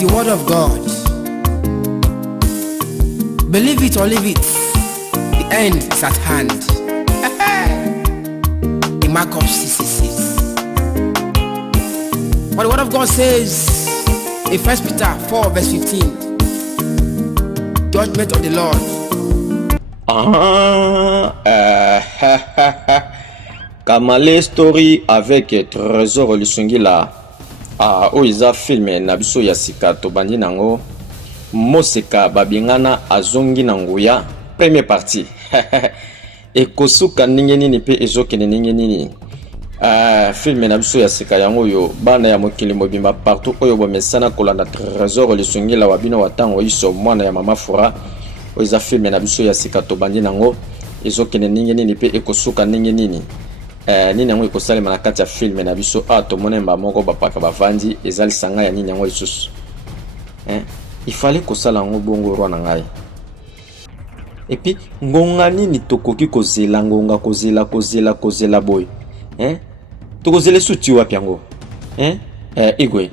the word of God. Believe it or leave it, the end is at hand. The mark of 666. But the word of God says in 1 Peter 4 verse 15, judgment of the Lord. Kamale story avec Trésor Lusungila. Oiza filme na biso ya sika to bandi nango moseka babingana azongi nanguya première partie. Ekosuka ninge nini pe ezokene ninge nini. Filme na biso ya sika yango yo bana ya mokili mobimba partout oyo bomesana kolanda Trésor Lusungila wabino watango iso mwana ya mama Fura. Oiza filme na biso ya sika to bandi nango ezokene ninge nini pe ekosuka ninge nini. Nini yango ekosalema na kati ya filme na biso tomone mba moko bapaka bavandi ezali sanga ya nini yango lisusu. Il fallait kosala yango bongo rwa na ngai. Et puis ngonga nini tokoki kozela ngonga kozela boy. Tokozela suti wapi yango. Igwe.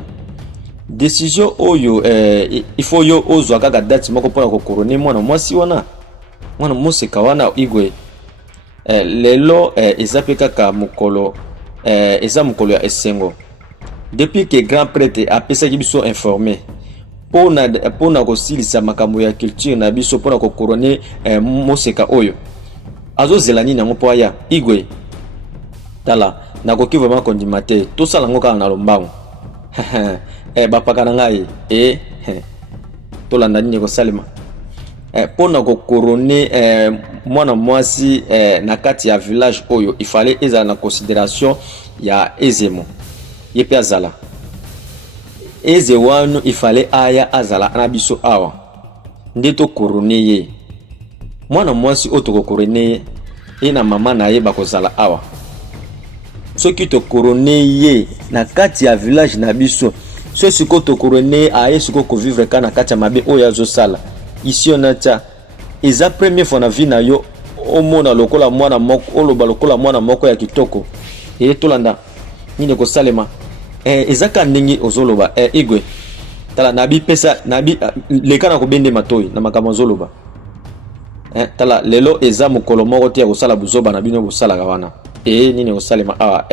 Décision oyo il faut yo ozwa kaka date moko pona ko couronner mwana mwasi wana. Mwana moseka wana Igwe. Lelo ezape kaka mukolo eza mukolo ya esengo depuis que grand prêtre apesa biso informé pona kosilisa makambo ya culture na biso pona ko couronner moseka oyo azozela nini yango po aya Igwe tala nakoki vraiment kondima te tosala ngo kaka na lombango bapaka na ngai tolanda nini kosalema pona ko couronner mwana mwasi na kati ya village oyo il fallait ezala na considération ya ezemo yepe azala ezewanu il fallait aya azala na biso awa ndeto couronner ye mwana mwasi oto ko couronner ye na mama na ye bakozala awa soki to couronner ye na kati ya village na biso so siko to couronner aye siko ko vivre kana kati ya mabe oyo azosala ici on a ta eza première fois na vie na yo omona lokola mwana moko oloba lokola mwana moko ya kitoko tolanda nini ko salema eza ka ndingi ozoloba Igwe tala nabi pesa nabi lekana ko bende matoyi na makambo ozoloba tala lelo eza mukolo moko te ya kosala buzoba na bino kosala kawana nini ko salema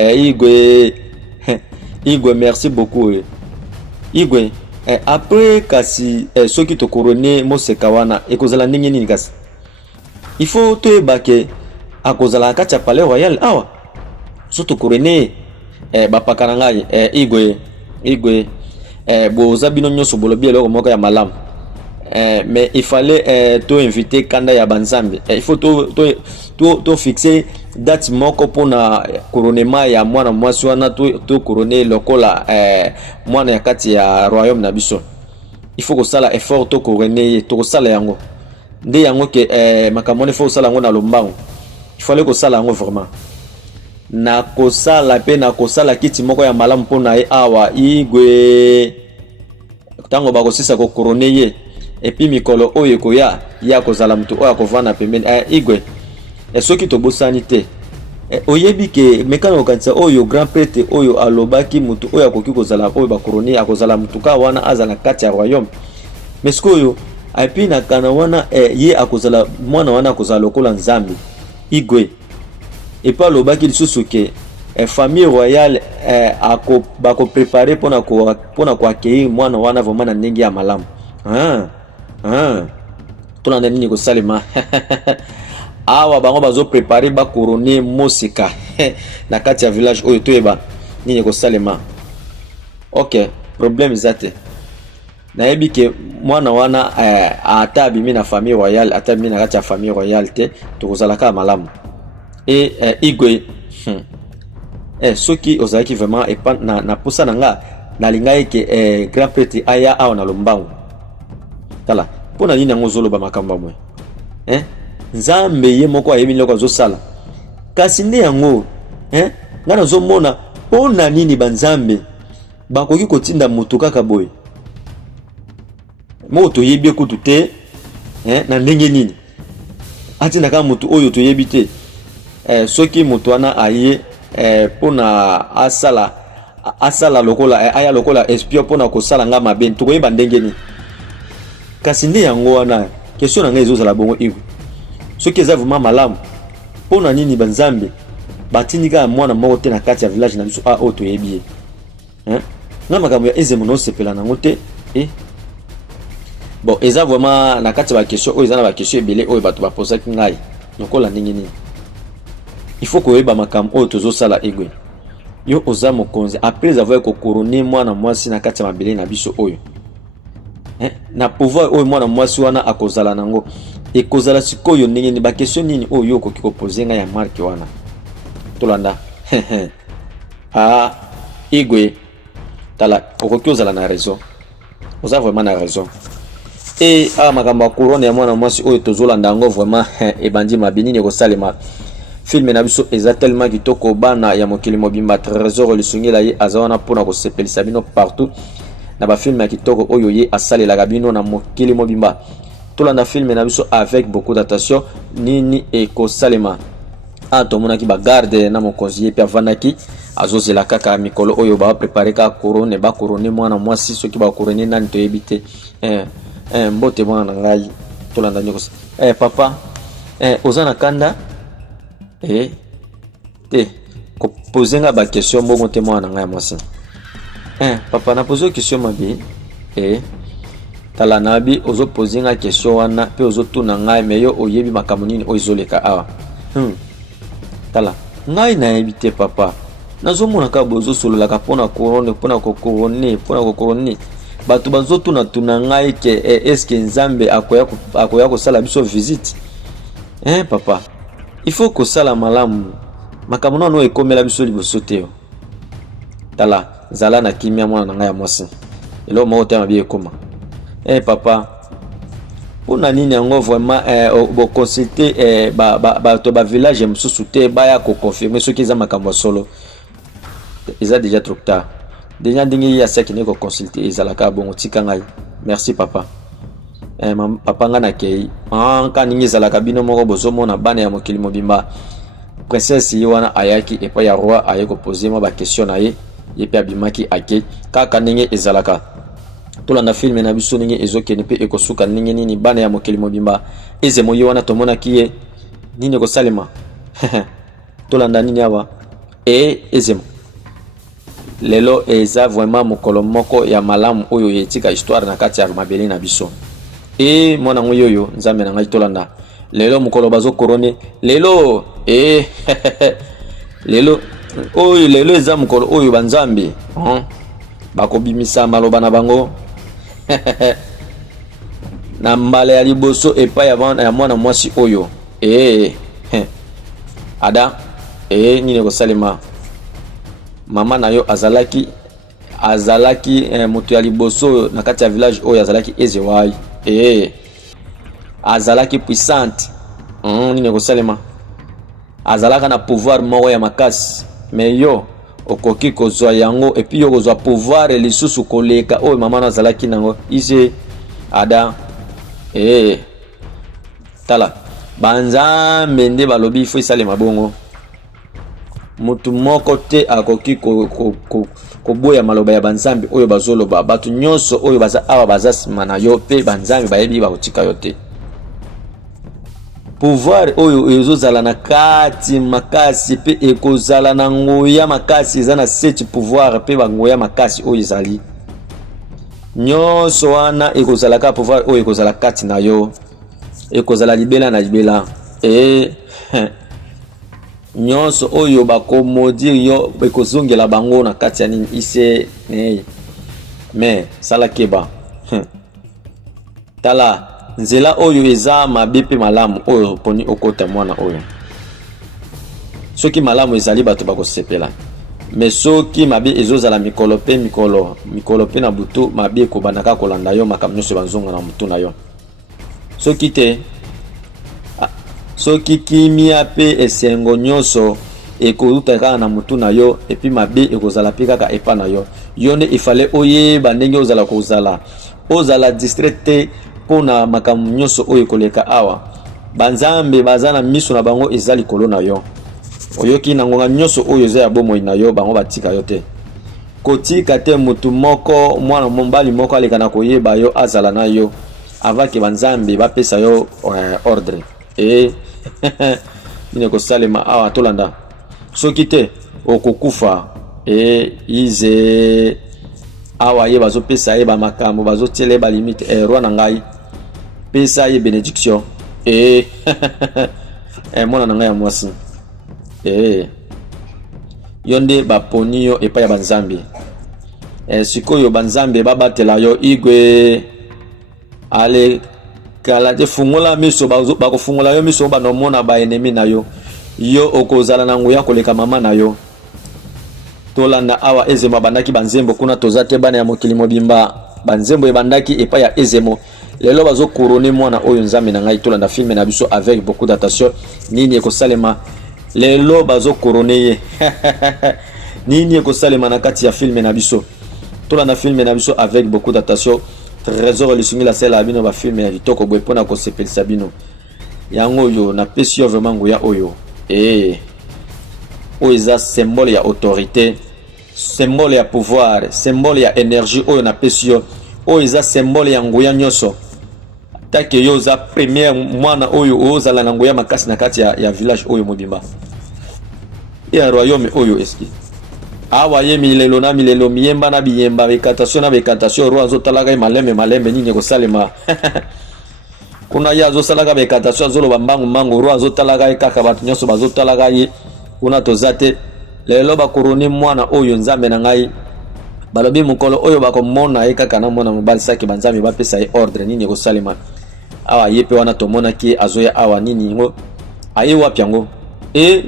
Igwe merci beaucoup Igwe après kasi soki to couronner moseka wana ekozala ndenge nini kasi il faut to ebake akozala kati ya palais royal awa so to couronner bapaka na ngai Igwe boza bino nyonso bolobi eloko moko ya malamu mais il fallait to inviter kanda ya banzambe il faut to fixer date moko pona couronnement ya mwana mwasi wana to couronner lokola mwana ya kati ya royaume na biso il faut kosala effort to couronner to kosala yango nde yango ke makamone faut kosala yango na lombango il fallait kosala yango vraiment na kosala pe na kosala kiti moko ya malamu pona ye awa Igwe tango bakosisa ko couronner ye et puis mikolo oyo koya ya kozala mtu oyo akovana pembeni Igwe soki to bosani te oyebi ke mekana okanisa oyo grand prêtre oyo alobaki mutu oyo akoki kozala oyo ba couronner akozala mutu ka wana azala kati ya royaume mais oyo api na kana wana ye akozala mwana wana akozala lokola nzambe Igwe et pas lobaki lisusu ke famille royale bako préparer pona ko accueillir mwana wana vraiment na ndenge ya malamu tolanda nini ko salema awa bango bazo préparer ba couronner moseka na kati ya village oyo toyeba nini ko salema. OK, problème zate na yebi ke mwana wana ata bimi na famille royale ata bimi na kati ya famille royale te tokozala ka malamu Igwe soki ozalaki vraiment na posa na nga na lingai ke grand prêtre aya awa na lombango tala pona nini yango zoloba makamba mwe nzambe ye moko ayebi loko azosala kasi nde yango nga nazomona pona nini banzambe bakoki kotinda mutu kaka boye mo toyebi kutu te na ndenge nini atinda kaka mutu oyo toyebi te soki mutu wana aye pona asala asala lokola aya lokola espion pona ko sala nga mabe to koyeba ndenge ni kasi nde yango wana question na nga ezozala bongo iwe soki eza vraiment malamu pona nini banzambe batindika mwana moko te na kati ya village na biso oyo toyebi ye nga makambo ya ezemo naosepela nango te bon eza vraiment na kati ya bakestion oyo eza na bakestion ebele oyo bato baposaki ngai lokola ndenge nini il faut koyeba makambo oyo tozosala egwe yo oza mokonzi après avoir kokorone mwana mwasi na kati ya mabele na biso oyo na pouvoir oyo mwana mwasi wana akozala nango ekozala sikoyo ndenge ni bakestion nini oyo yo okoki kopose ngai ya marke wana tolanda igwe tala okoki ozala na raison oza vraiment na raison makambo ya couronne ya mwana mwasi oyo tozolanda yango vraiment ebandi mabe nini ekosalema filme na biso eza tellement kitoko bana ya mokili mobimba trésor lisungela ye aza wana mpona kosepelisa bino partout na bafilme ya kitoko oyo ye asalelaka bino na mokili mobimba tolanda filme na biso avec beaucoup d'attention nini ekosalema tomonaki bagarde na mokonzi ye mpe avandaki azozela kaka mikolo oyo baprepare kaka couronne bacourone mwana mwasi soki bacourone nani toyebi te mbote mwana na ngai tolanda nyonso papa oza na kanda te kopose nga bakestion mbongo te mwana na ngai mwasi papa napose question mabe tala nabi ozopose nga question wana mpe ozotuna ngai me yo oyebi makambo nini oyo ezoleka awa tala ngai nayebi te papa nazomona kaka bozosololaka mpona couronne mpona kokorone bato bazotuna ngai ke eske nzambe akoya kosala biso visite papa il faut kosala malamu makambo nano ekomela biso liboso te yo tala zala na kimia mwana na ngai ya mwasi elo moko te mabi ekoma papa mpona nini yango vraiment boconsulte bato bavillage mosusu te baya koconfirme soki eza makambo ya solo eza déjà trop tard déjà ndenge ye asi akende koconsulte ezalaka bongo tika ngai merci papa papa nga nakei nka ndenge ezalaka bino moko bozomona bana ya mokili mobimba princesse ye wana ayaki epai ya roi aye kopose mwa bakestion na ye ye mpe abimaki ake kaka ndenge ezalaka tolanda filme na biso ndenge ezokende mpe ekosuka ndenge nini bana ya mokili mobimba ezemo ye wana tomonaki ye nini ekosalema tolanda nini awa ezemo lelo eza vraiment mokolo moko ya malamu oyo yetika histoire na kati ya mabele na biso mwana ngo yoyo nzambe na ngai tolanda lelo mokolo bazo corone lelo lelo eza mokolo oyo banzambe bakobimisa maloba na bango na mbala ya liboso epai ya mwana mwasi oyo ada nini kosalema mama na yo azalaki moto ya liboso na kati ya village oyo azalaki ezewai azalaki puissante nini kosalema azalaka na pouvoir moko ya makasi me yo okoki kozwa yango epi yo kozwa pouvoir lisusu koleka oyo mama na azalaki nango ise ada tala banzambe nde balobi ifo esalema bongo mutu moko te akoki koboya maloba ya banzambe oyo bazoloba bato nyonso oyo baza awa baza nsima na yo mpe banzambe bayebi bakotika yo te pouvoir oyo ezozala na kati makasi mpe ekozala na ngoya makasi eza na 7 pouvoir mpe bangoya makasi oyo ezali nyonso wana ekozalaka pouvoir oyo ekozala kati na yo ekozala libela na libela nyonso oyo bakomodire yo ekozongela bango na kati ya nini ise me sala keba tala nzela oyo eza mabe mpe malamu oyo poni okota mwana oyo soki malamu ezali bato bakosepela me soki mabe ezozala mikolo mpe na butu mabe ekobandaka kolanda yo makambo nyonso banzonga na mutu na yo soki te soki kimia mpe esengo nyonso ekoluta kaka na mutu na yo epi mabe ekozala mpe kaka epa na yo yo nde efale oyeba ndenge ozala distrait te mpona makambo nyonso oyo ekoleka awa banzambe baza na miso na bango eza likolo na yo oyoki na ngonga nyonso oyo eza ya bomoi na yo bango batika yo te kotika te mutu moko mwana mombali moko aleka na koyeba yo azala na yo avant que banzambe bapesa yo ordre nini kosalema awa tolanda soki te okokufa ize awa ye bazopesa ye bamakambo bazotiela ye balimite roi na ngai pesa ye bénédiction mwana na ngai ya mwasi yo nde baponi yo epai ya banzambe sikoyo banzambe babatela yo igwe ale kala te fungola miso bakofungola yo miso banomona baenemi na yo yo okozala na nguya koleka mama na yo tolanda awa ezemo bandaki banzembo kuna toza te bana ya mokili mobimba banzembo ebandaki epai ya ezemo lelo bazo couronner mwana oyo nzambe na ngai tolanda filme na biso avec beaucoup d'attention nini ekosalema lelo bazo couronner ye nini ekosalema na kati ya filme na biso tolanda filme na biso avec beaucoup d'attention trésor lisungi la sela bino ba filme ya vitoko boy pona ko sepelisa bino yango yo na pesi yo vraiment ngoya oyo oyo eza symbole ya autorité, symbole ya pouvoir, symbole ya énergie oyo na pesi yo oyo eza symbole ya nguya nyonso take yo za première mwana oyo ozala na nguya makasi na kati ya village oyo mobimba ya royaume oyo eski awa ye milelo na milelo miyemba na biyemba bekantation roi azotalaga malembe nini kosalema kuna ye azosalaga bekantation azoloba mbangu roi azotalaga kaka bato nyonso bazotalaga ye kuna toza te lelo bakoroni mwana oyo nzambe na ngai balobi mokolo oyo bakomona ye kaka na mwana mobali saki banzambe bapesa ye ordre nini kosalema awa ye pe wana tomonaki azoya awa nini ngo aye wapi yango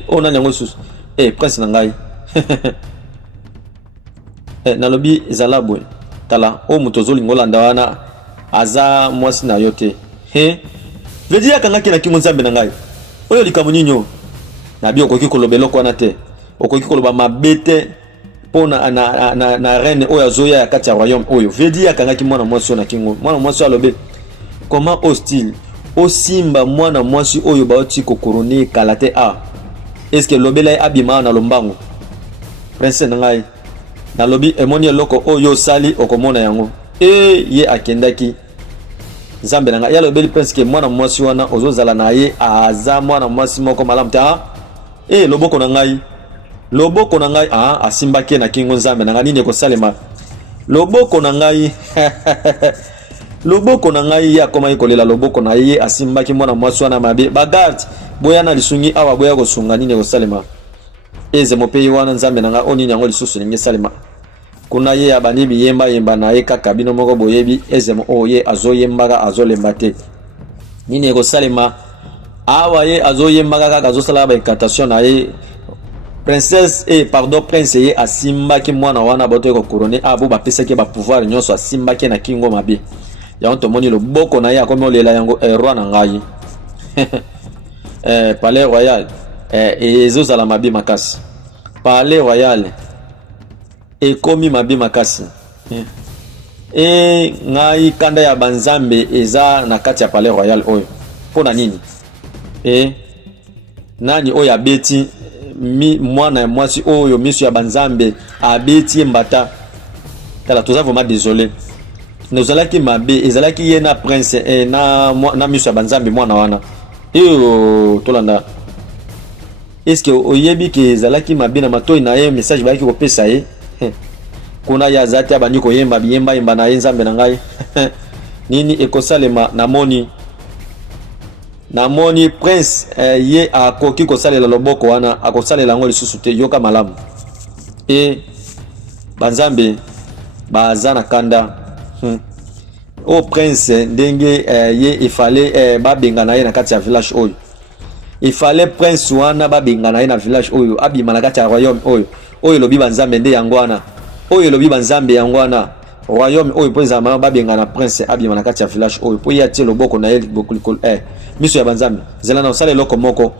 ona yango susu prince na ngai nalobi ezala boye tala o moto ozolinga olanda wana aza mwasi na yo te vedi akangaki na kimo nzambe na ngai oyo likambo nini nabi okoki koloba eloko wana te okoki koloba mabe te mpo na reine oyo azoya ya kati ya royaume oyo vedi akangaki mwana mwasi oyo na kingo mwana mwasi oyo alobi comment hostile osimba mwana mwasi oyo baoti kokorone kala te est-ce que lobela ye abima na lombango prince na ngai nalobi emoni eloko oyo sali okomona yango ye akendaki nzambe na ngai ya lobeli prince ke mwana mwasi wana ozozala na ye aza mwana mwasi moko malamu te loboko na ngai asimbaki na kingo nzambe na ngai nini ekosalema loboko na ngai loboko na ngai ye akomaki kolela loboko na ye asimbaki mwana mwasi wana mabe bagarde boya na lisungi awa boya kosunga nini ekosalema ezemo pe wana nzambe na ngai onini yango lisusu lingi esalema kuna ye abandi biyemba na ye kaka bino moko boyebi ezemo oye azoyembaka azolemba te nini ekosalema awa ye azoyembaka kaka azosalaka baincantation na ye prince ye asimbaki mwana wana bato ekokorone bo bapesaki bapouvoir nyonso asimbaki na kingo mabe yango tomoni loboko na ye akomi olela yango roi na ngai palais royal ezozala mabe makasi palais royal ekomi mabe makasi ngai kanda ya banzambe eza na kati ya palais royal oyo mpona nini nani oyo abeti mwana ya mwasi oyo miso ya banzambe abeti mbata tala toza vraiment désolé nozalaki mabe ezalaki ye na prince na miso ya banzambe mwana wana tolanda est-ce que oyebi ke ezalaki mabe na matoi na ye message bayaki kopesa ye kuna ya zati abandi koyemba biyemba na ye nzambe na ngai nini ekosalema namoni prince ye akoki kosalela loboko wana akosalela yango lisusu te yoka malamu banzambe baza na kanda prince ndenge ye ifale babenga na ye na kati ya village oyo ifale prince wana babenga na ye na village oyo abima na kati ya royaume oyo lobi banzambe nde yango wana oyo lobi banzambe yango wana royaume oyo po ezala babenga na prince abima na kati ya village oyo po ye atie loboko na ye miso ya banzambe zela na osala eloko moko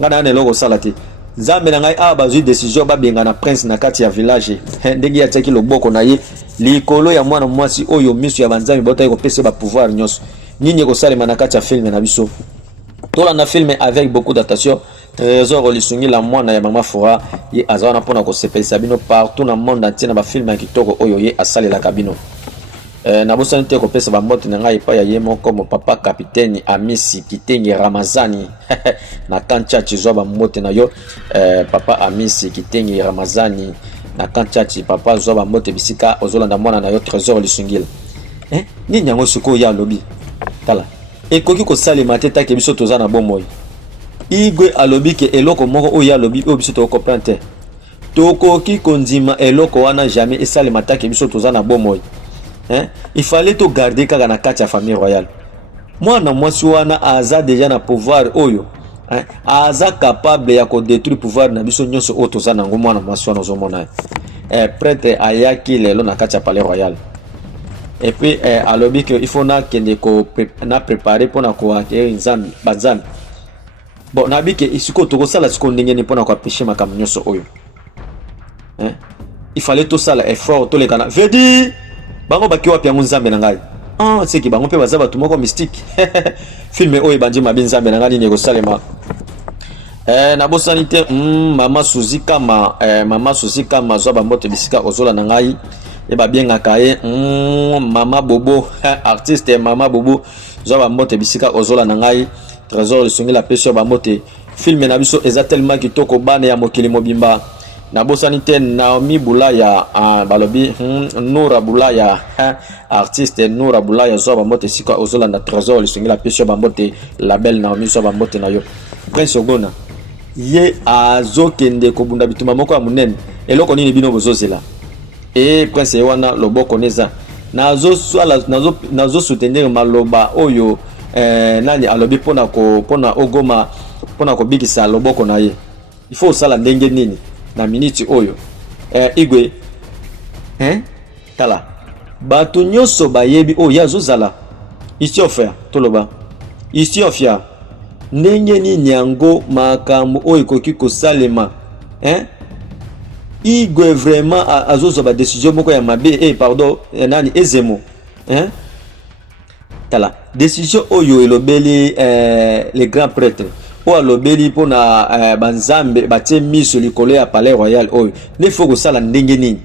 ngai na yana eloko osala te nzambe na ngai bazwi décision babenga na prince na kati ya village ndenge atiaki loboko na ye likolo ya mwana mwasi oyo miso ya banzambe baotaki kopesa bapouvoir nyonso nini ekosalema na kati ya filme na biso tolanda filme avec beaucoup d'attention Trésor Lisungi la mwana ya mama Fora ye azawana pona ko sepelisa bino partout na monde entier na ba film ya kitoko oyo ye asali la kabino. Na bosani te ko pesa ba mbote na ngai pa ya ye moko mo papa capitaine Amisi Kitenge Ramazani na kancha chizwa ba mbote na yo papa Amisi Kitenge Ramazani na kancha chi papa zwa ba mbote bisika ozolanda mwana na yo Trésor Lisungi ni nyango suko ya lobi tala ekoki ko salema te take biso toza na bomoy igwe alobi ke eloko moko oya lobi o biso to comprendre tokoki kondima eloko wana jamais esalema take biso toza na bomoy il fallait to garder kaka na kati ya famille royale mwana mwasi wana aza déjà na pouvoir oyo aza capable ya ko détruire pouvoir na biso nyonso o toza nango mwana mwasi wana ozomona prêtre ayaki lelo na kati ya palais royal. Et puis alobi que il faut na kende ko na préparer pour na ko accueillir nzambi banzambi bon nabi ke isiko to ko sala siko ndenge ni pour na ko apêcher makambo nyonso oyo il fallait tout ça effort to le kana vedi bango baki wapi yango nzambe na ngai c'est ki bango pe baza batu moko mystique film oyo bandi mabi nzambe na ngai ni ko salema na bosani te mama Suzy kama zo ba mbote bisika ozola na ngai et ba bien ngakaye mama bobo artiste mama bobo zo ba mbote bisika ozola na ngai Trésor Lisungi la pesio ba mbote film na biso eza tellement kitoko bana ya mokili mobimba na bosani te Naomi Bulaya balobi Noura Bulaya artiste Noura Bulaya zo ba mbote sika ozola na Trésor Lisungi la pesio ba mbote label Naomi zo ba mbote na yo Prince Ogona ye azokende kobunda bituma moko ya munene eloko nini bino bozozela Prince wana loboko neza nazo soutenir maloba oyo nani alobi pona ogoma pona ko bikisa loboko na ye il faut sala ndenge nini na minute oyo igwe tala bato nyonso bayebi oyo azozala ici offert toloba ici offert ndenge nini yango makambo oyo koki kosalema igwe vraiment azozo ba décision moko ya mabe pardon nani ezemo tala décision oyo elobeli les grands prêtres o alobeli pona banzambe batie miso likolo ya palais royal oyo ne faut ko sala ndenge nini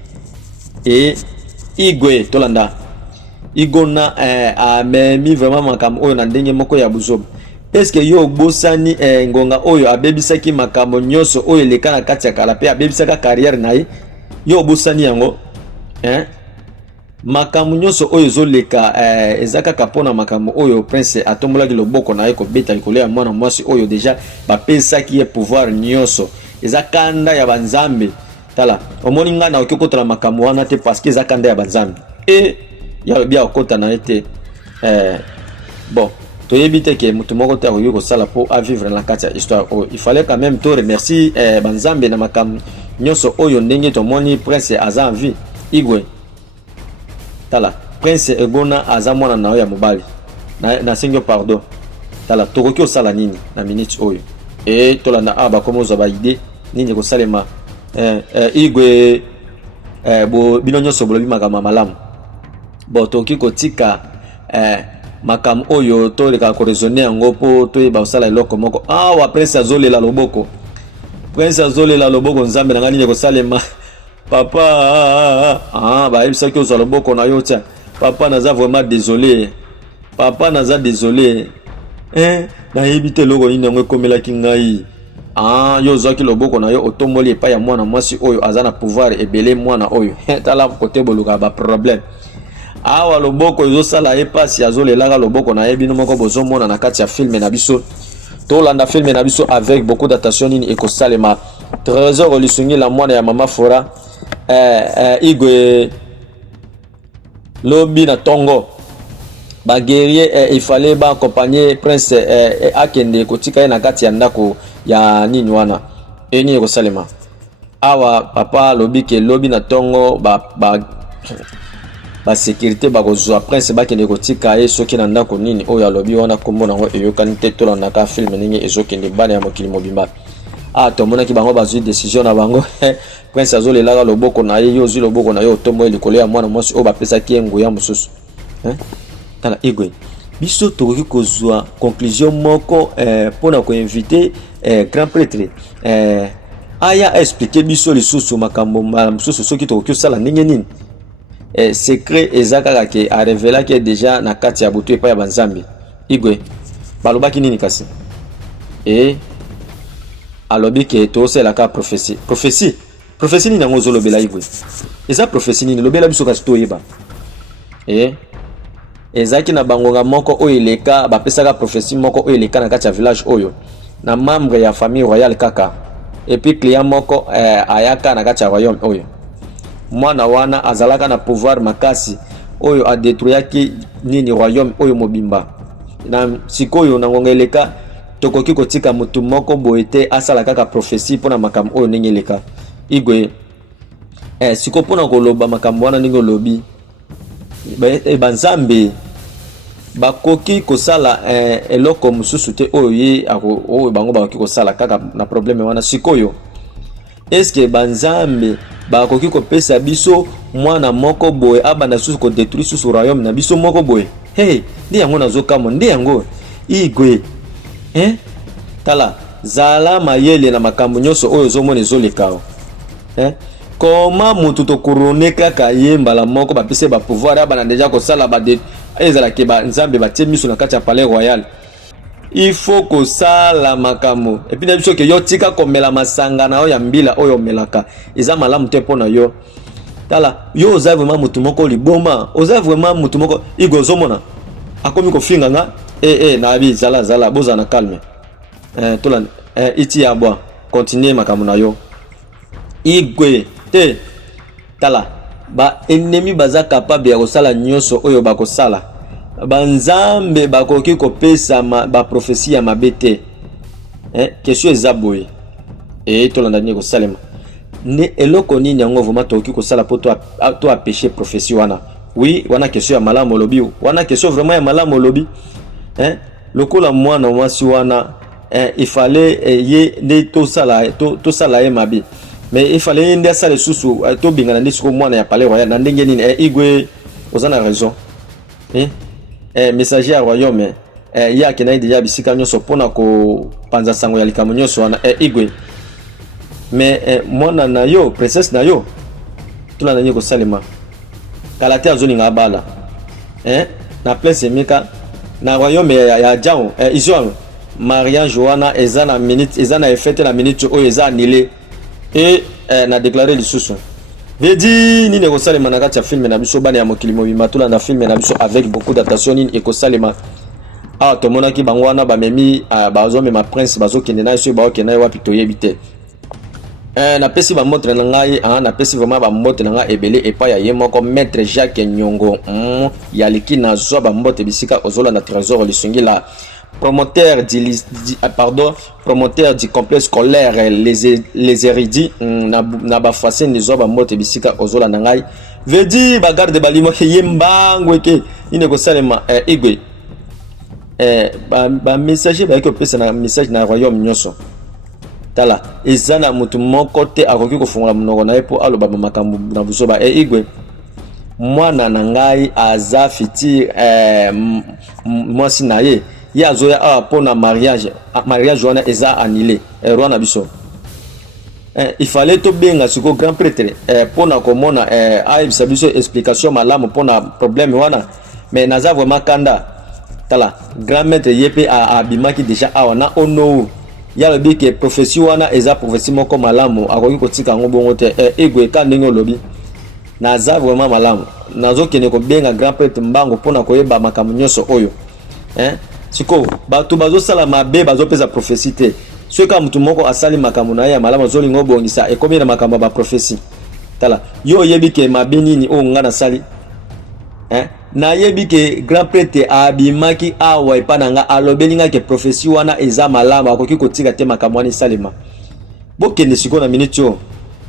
igwe tolanda igona amemi vraiment makambo oyo na ndenge moko ya buzoba. Est-ce que yo bosani ngonga oyo abebisaki makambo nyonso oyo leka na kati ya kala pe abebisaka carrière na ye yo bosani yango makambo nyonso oyo zoleka ezaka kapona makambo oyo Prince atombolaki loboko na ye ko beta likolo ya mwana mwasi oyo déjà bapesaki ye pouvoir nyonso ezakanda ya banzambe tala omoni nga na okikotala makambo wana te parce que ezakanda ya banzambe ya bia okota na ete bon toyebite ke mutu moko te akoki kosala po a vivre na kati ya histoire oyo il fallait quand même to remercier banzambe na makambo nyonso oyo ndenge tomoni Prince aza en vie igwe tala Prince Egona aza mwana na oyo ya mobali na sengyo pardon tala tokoki osala nini na minute oyo tolanda bakomi ozwa ba idée nini kosalema igwe bino nyonso bolobi makambo malamu bon tokoki kotika makam oyo to leka ko raisonner yango po to yeba osala eloko moko wa Prince azolela loboko nzambe na ngani ne ko salema papa ba yebisa ki ozala loboko na yo tia papa naza vraiment désolé na yebite loko nini yango ekomela ki ngai yo zwaki loboko na yo otomboli epa ya mwana mwasi oyo aza na pouvoir ebele mwana oyo tala kote boluka ba problème awa loboko ezosala ye pasi azolelaka loboko na ye bino moko bozomona na kati ya filme na biso tolanda filme na biso avec beaucoup d'attention nini ekosalema Trésor Lisungi la mwana ya mama Fora igwe lobi na tongo ba guerrier il fallait ba accompagner Prince akende kotika ye na kati ya ndako ya nini wana nini ekosalema awa papa lobi ke lobi na tongo ba sécurité bakozwa Prince bakende kotika ye soki na ndako nini oyo alobi wana kombo nango eyokani te tolanda ka film ningi ezokende bana ya mokili mobimba tomonaki bango bazwi décision na bango Prince azolelaka loboko na ye yo ozwi loboko na ye otombo likolo ya mwana mwasi oyo bapesaki ye nguya mosusu tala igwe biso tokoki kozwa conclusion moko mpona koinvite grand prêtre aya expliquer biso lisusu makambo mosusu soki tokoki osala ndenge nini secret eza kaka ke arevelaki déjà na kati ya butu epai ya banzambe. Igwe balobaki nini kasi alobi ke tosalaka prophétie nini yango ozolobela Igwe? Eza prophétie nini lobela biso kasi toyeba? Ezaki na bangonga moko oyo eleka bapesaka prophétie moko oyo eleka na kati ya village oyo na membre ya famille royale kaka, et puis client moko ayaka na kati ya royaume oyo. Mwana wana azalaka na pouvoir makasi oyo adetruiaki nini royaume oyo mobimba. Na sikoyo na ngonga eleka tokoki kotika mutu moko boye te asala kaka prophétie pona makambo oyo ndenge eleka. Igwe siko pona koloba makambo wana ndenge olobi banzambe bakoki kosala eloko mususu te oyo bango bakoki kosala kaka na problème wana. Sikoyo est-ce que banzambe bakoki kopesa biso mwana moko boye abanda susu ko détruire susu royaume na biso moko boye? Ndi yango nazokamo, ndi yango Igwe tala zala mayele na makambo nyonso oyo zomona ezolekao. Koma mutu to couronner kaka yembala moko bapese ba pouvoir abana déjà kosala ezala ke banzambe batie miso na kati ya palais royal. Il faut que ça la makambo et puis nabiso ke yo tika komela masanga na yo ya mbila oyo melaka eza malamu te pona yo. Tala yo oza vraiment mutu moko liboma, oza vraiment mutu moko Igwe zomona akomi ko finga nga na bi zala boza na calme tola iti ya bwa continuer makambo na yo Igwe te. Tala ba ennemi baza capable ya kosala nyonso oyo bakosala banzambe bakoki kopesa ba prophétie ya mabete question eza boye tolanda nini kosalema ne eloko nini yango vraiment tokoki kosala po to apêcher prophétie wana? Oui wana question ya malamu olobi, wana question vraiment ya malamu olobi lokola mwana mwasi wana il fallait ye ne tosala ye mabe, mais il fallait nde asala susu to bingana ndi siko mwana ya palais royal na ndenge nini? Igwe oza na raison. Messager ya royaume ya kenai déjà bisika nyonso pona ko panza sango ya likambo nyonso wana Igwe, mais mwana na yo princesse na yo tuna nani ko salima kala te azolinga bala na place mika na royaume ya jao iso mariage wana eza na minute eza na fête na minute oyo eza annulé na déclarer lisusu vedi nini ko salima na kati ya film na biso bana ya mokili mobimba tula na film na biso avec beaucoup d'attention nini ko salima to monaki bango wana bamemi bazomema prince bazokende na so baokende wapi toyebi te. Na pesi ba motre na ngai na pesi vraiment ba mbote na ngai ebele epa ya ye moko maître Jacques Nyongo ya liki na zo ba mbote bisika ozola na trésor lisungila promoteur du complexe scolaire les érudits na ba fasen ni zo ba mbote bisika ozola na ngai vedi ba garde balimo yembango ke ine ko salema Igwe ba messager ba ko pesa na message na royaume nyonso. Tala ezana mutu moko te akoki kofungola munoko na epo aloba makambo na busoba Igwe mwana na ngai aza fiti mwasi na ye azoya pona mariage wana eza annulé rwana biso. Il fallait to benga siko grand prêtre pona komona aibisa biso explication malamu pona problème wana, mais naza vraiment kanda. Tala grand maître yepe abimaki déjà awana ono ya lobi ke prophétie wana eza prophétie moko malamu akoki kotika ngo bongo te Igwe ka ndenge lobi naza vraiment malamu nazokende ko benga grand prêtre mbango pona koyeba makambo nyonso oyo siko bato bazosala mabe bazopesa prophétie te. Soka mutu moko asali makambo na ya malamu zolingo bongisa ekomi na makambo ba prophétie. Tala yo yebi ke mabe nini o ngana sali na yebi ke grand prêtre abimaki awa epananga alobelinga ke prophétie wana eza malamu akoki kotika te makambo wana salima bokende siko na minute yo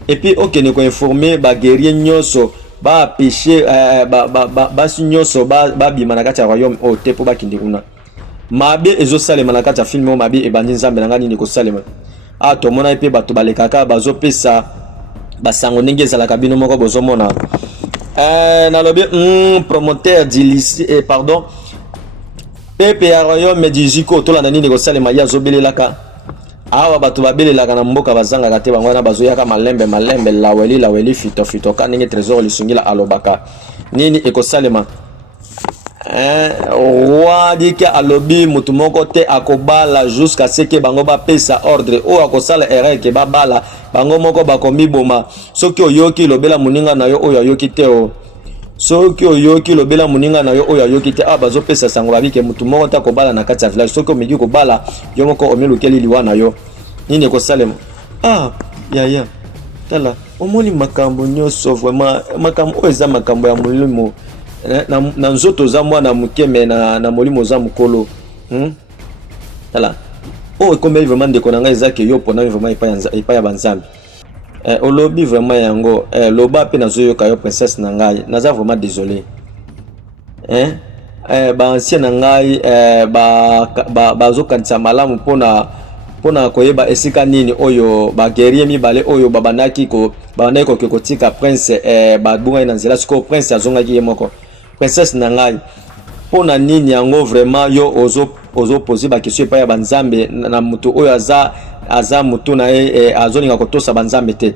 et puis okende ko informer ba guerrier nyonso ba péché ba nyonso ba bima na kati ya royaume o te po bakindi kuna mabe ezo salema na kati ya film o mabe ebandi nzambe na ngani ni ko salema to mona epe bato balekaka bazopesa basango ndenge ezalaka bino moko bozomona nalobi promoteur du lycée pepe ya royaume du Ziko tola na nini ko salema ya zobelelaka awa bato babelelaka na mboka bazangaka te bango wana bazoyaka malembe laweli fito ka ndenge trésor lisungila alobaka nini ekosalema roi dike alobi mutu moko te akobala jusqu'à ce que bango bapesa ordre oyo akosala erreur ke babala bango moko bakomi boma soki oyoki lobela muninga na yo oyo ayoki te o soki oyoki lobela muninga na yo oyo ayoki te bazopesa sango babike mutu moko te akobala na kati ya village soki omeki kobala yo moko omilukeli liwa na yo nini ekosalema yaya tala omoni makambo nyonso vraiment makambo oyo eza makambo ya molimo na nzoto za mwana mukeme na molimo za mukolo tala ekombeli vraiment ndeko na ngai ezake yo mpona vraiment epai ya banzambe olobi vraiment yango loba pe nazoyoka yo princesse na ngai naza vraiment désolé baancien na ngai bazokanisa malamu mpona koyeba esika nini oyo baguerrier mibale oyo babandaki kotika prince babungaki na nzela sikoyo prince azongaki ye moko princesse na ngai mpona nini yango vraiment yo ozopoze bakestion epai ya banzambe na moto oyo aza motu na ye azolinga kotosa banzambe te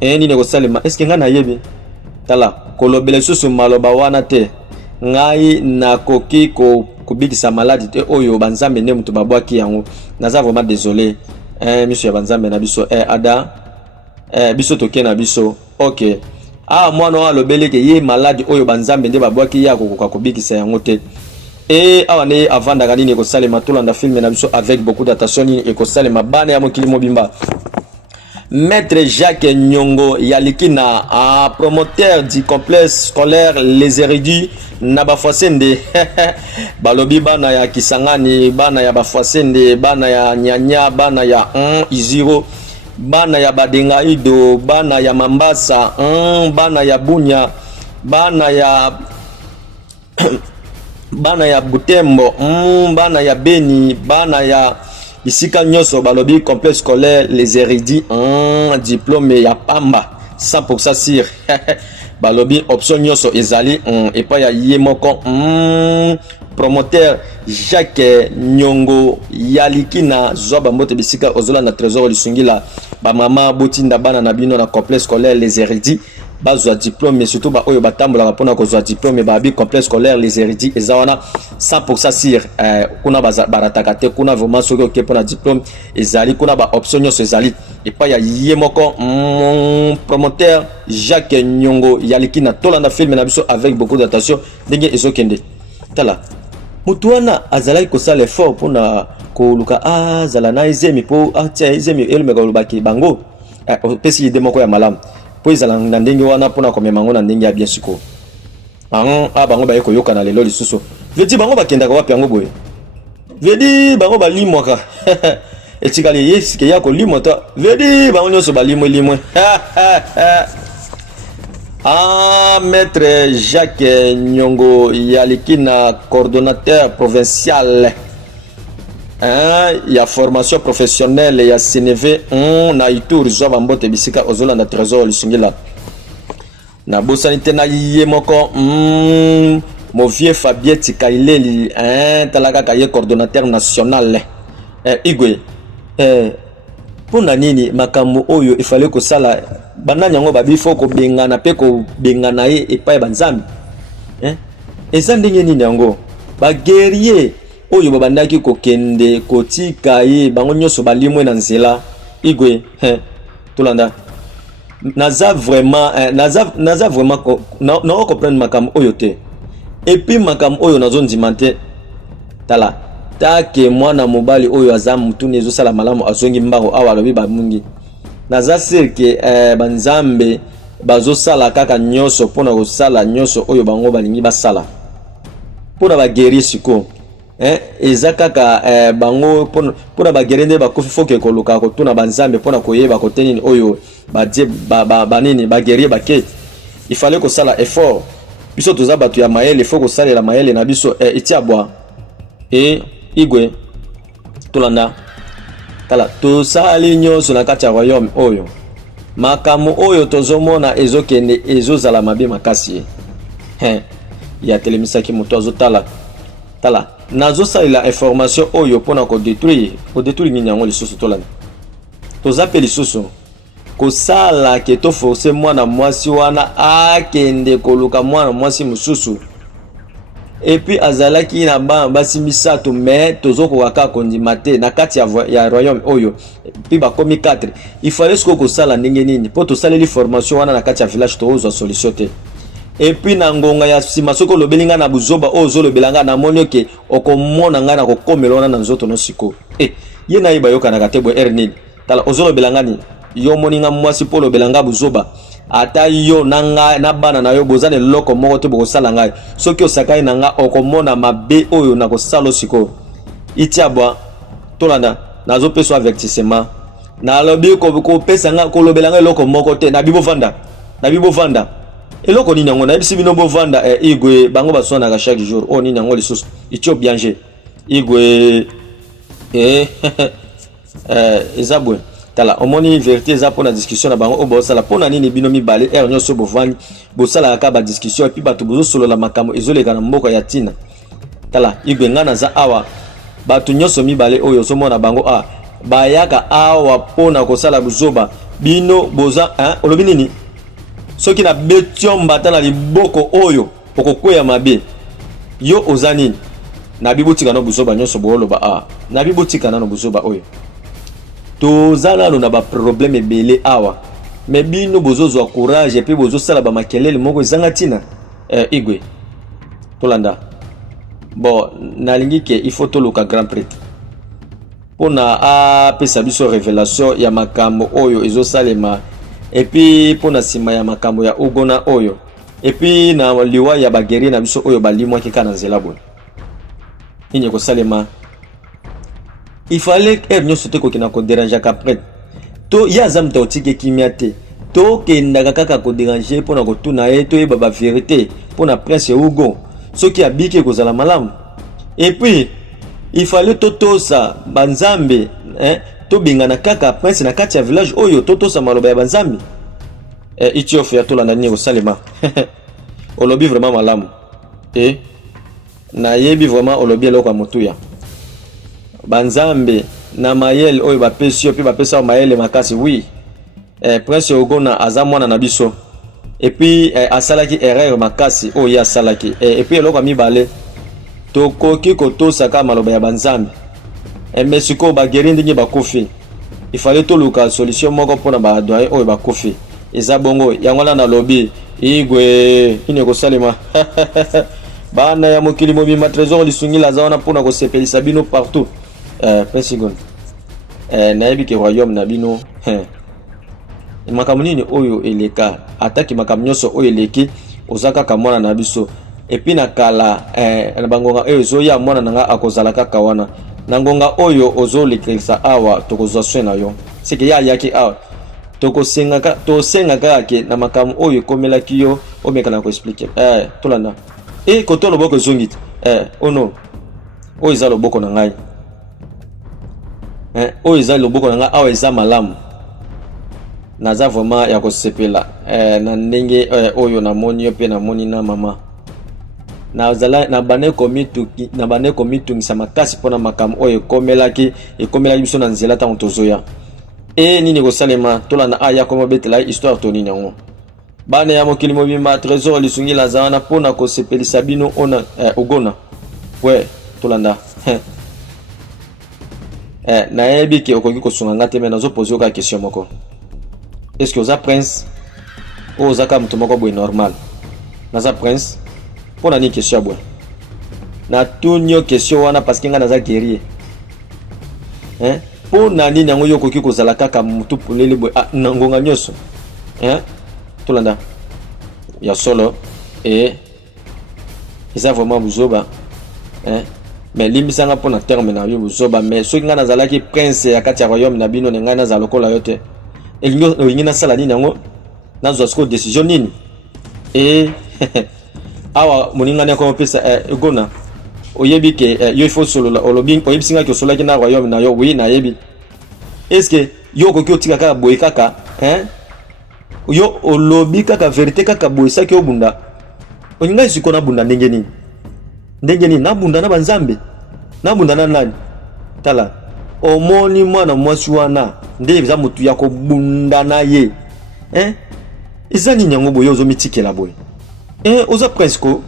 nini ekosalema eske ngai nayebi tala kolobela lisusu maloba wana te ngai nakoki kobikisa maladi te oyo banzambe nde moto babwaki yango naza vraiment désolé miso ya banzambe na biso ada biso toke na biso ok mwana oyo alobeleke ye maladi oyo banzambe nde babwaki ye akokoka kobikisa yango te awa nde avandaka nini ekosalema tolanda filme na biso avec beaucoup d'attention nini ekosalema bana ya mokili mobimba Maître Jacques Nyongo Yalikina, promoteur du complexe scolaire Les Érudits na bafwasende balobi bana ya Kisangani, bana ya bafwasende, bana ya Nyanya, bana ya Iziro, bana ya Badengaido, bana ya Mambasa, bana ya Bunya, bana ya Butembo, bana ya Beni, bana ya isika nyoso balobi complexe scolaire Les Érudits diplôme ya pamba 100% sûr balobi option nyoso ezali epa ya ye moko promoteur Jacques Nyongo Yalikina zoba mbote bisika ozola na trésor lisungila ba mama botinda bana na bino na complexe scolaire Les Érudits bazwa diplôme mais surtout ba oyo batambola pona kozwa diplôme ba bi complexe scolaire Les Érudits ezawana 100% sûr kuna barataka te kuna vraiment soki oke pona diplôme ezali kuna ba option nyonso ezali epa ya ye moko promoteur Jacques Nyongo Yalikina tolanda film na biso avec beaucoup d'attention ndenge ezokende tala mutu wana azalaki kosala effort pona koluka azala na ezemi po atia ezemi elumeka olobaki bango pesi ide moko ya malamu po ezala na ndenge wana mpona komema yango na ndenge ya bien siko bango baye koyoka na lelo lisusu vedi bango bakendaka wapi yango boye vedi bango balimwaka etikali yesike ya kolimwa ta vedi bango nyonso balimwe Maître Jacques Nyongo Yalikina, coordonnateur provincial ya formation professionnelle ya CNV na Ituri zoba mbote bisika ozola na trésor lisungila na bosanite na ye moko mon vieux Fabien Tikaileli talaka ka ye coordonnateur national igwe pona nini makambo oyo ifale ko sala banani yango babifo ko bengana pe ko bengana ye epai banzambi eza ndenge nini yango ba guerrier oyo babandaki kokende kotika ye bango nyonso balimwe na nzela igwe tolanda naza vraiment na comprendre makambo oyo te et puis makambo oyo nazondima te tala take mwana mobali oyo aza mutuni ezosala malamu azongi mbango awa alobi bamungi naza sirke banzambe bazosala kaka nyonso mpona kosala nyonso oyo bango balingi basala mpona baguerrier siko eza kaka bango mpona baguerrier nde bakofi foke koluka kotuna banzambe mpona koyeba kote nini oyo badie banini baguerrier bake ifale kosala effort biso toza bato ya mayele fo kosalela mayele na biso etia bwa igwe tolanda tala tosali nyonso na kati ya royaume oyo makambo oyo tozomona ezokende ezozala mabe makasi ya telemisaki moto azotala tala nazo salela information oyo pona ko détruire nini yango lisusu tolanda toza pe lisusu kosala ke to forcer mwana mwasi wana akende koluka mwana mwasi mususu et puis azalaki na bana basi misato mais tozoko kaka kondima te na kati ya royaume oyo puis bakomi 4 il fallait ce ko sala ndenge nini po to saleli formation wana na kati ya village to ozo solution te et puis na ngonga ya sima soko lobelinga na buzoba ozo lobelanga na monyo ke okomona nga na kokomela wana na nzoto no siko ye na iba yoka na katebo ernil tala ozo lobelanga ni yo moninga mwasi po lobelanga buzoba ata yo nanga na bana na yo bozane loko moko te bokosala ngai soki osakai nanga okomona mabe oyo na kosala siko itiabwa tolanda nazo peso avertissement na lobi ko pesa nga ko lobelanga loko moko te na bibo vanda eloko nini yango na bisi bino bo vanda igwe bango basona ka chaque jour o nini yango lisusu itio bienje igwe ezabwe tala omoni vérité za pona discussion na bango o bosala pona nini bino mibale nyoso bovani bosala ka ba discussion et puis bato bozo solo la makamo ezoleka na mboka ya tina tala igwe ngana za awa bato nyoso mibale oyo somona bango bayaka awa pona kosala buzoba bino boza olobi nini soki na betion mbata na liboko oyo okokweya mabe yo ozanini na bibotika no buzoba nyoso boloba na bibotika no buzoba oyo tozana na ba problème ebele awa mais bino bozozwa courage et puis bozosala ba makelele moko ezanga tina igwe tolanda bon nalingi ke il faut toluka grand prêtre pona apesa biso révélation ya makambo oyo ezosalema et puis pona sima ya makambo ya ugona oyo et puis na liwa ya bageri na biso oyo balimwa kika na nzela bona inye kosalema il fallait que nous soyons ko kina ko déranger après to ya zam to tike kimia te to ke ndaka kaka ko déranger pona ko tuna e to yeba ba vérité pona prince Hugo soki abike ko zala malamu et puis il fallait toto sa banzambe to bingana kaka prince na kati ya village oyo toto sa maloba ya banzambe itio fait to la nani ko salema olobi vraiment malamu na yebi vraiment olobi eloko motuya banzambe na mayel oyo bapesio pe bapesa mayele makasi oui prince Ogona aza mwana na biso et puis asalaki erreur makasi oyo asalaki et puis eloko mibale tokoki kotosaka maloba ya banzambe mais siko bageri ndingi bakofi il fallait toluka solution moko pona ba doye oyo bakofi eza bongo yango na lobby igwe ine ko salema bana ya mokili mobima trésor lisungila za wana pona ko sepelisa bino partout Prince nayebi ke royaume na bino makambo nini oyo eleka ataki makambo nyonso oyo eleki ozaka ka mwana na biso et puis na kala na bangonga oyo zoya mwana nanga akozala kaka wana na ngonga oyo ozolekelisa awa tokozwa soin na yo sike ya yaki awa tosenga kaka na makambo oyo komelaki yo omekana ko expliquer tolanda koto loboko zongit ono oyo za loboko na ngai oyo eza loboko na nga awa eza malamu naza vraiment ya kosepela na ndenge oyo namoni yo pe namoni na mama na bane komitungisa makasi mpona makambo oyo ekomelaki biso na nzela ntango tozoya nini kosalema tolanda aya komobetela histoire tonini yango bana ya mokili mobimba trésor lisungila aza wana mpona kosepelisa bino ona ogona tolanda nayebi ke okoki kosunga nga te me nazopoze oka question moko est-ce que oza prince o ozaka moto moko boye normal naza prince mpona nini question ya boye natuni yo question wana parce que nga naza guerrier mpona nini yango yo okoki kozala kaka motu polele boye na ngonga nyonso tolanda ya solo eza vraiment buzoba mais limbisanga pona terme na yo buzoba mais soki nga nazalaki prince ya kati ya royaume na bino ngai nazala lokola yo te elingi nasala nini yango nazwa siko décision nini awa moningani akomopesa egona oyebi ke yo il faut solola olobi oyebisingaki osolaki na royaume na yo oui nayebi est ce que yo okoki otika kaka boye kaka yo olobi kaka vérité kaka boye saki obunda olingai siko na bunda ndenge nini ndenge nini nabunda na banzambe nabunda na nani tala omoni mwana mwasi wana nde eza mutu ya kobunda na ye eza nini yango boye ozomitikela boye oza prince ko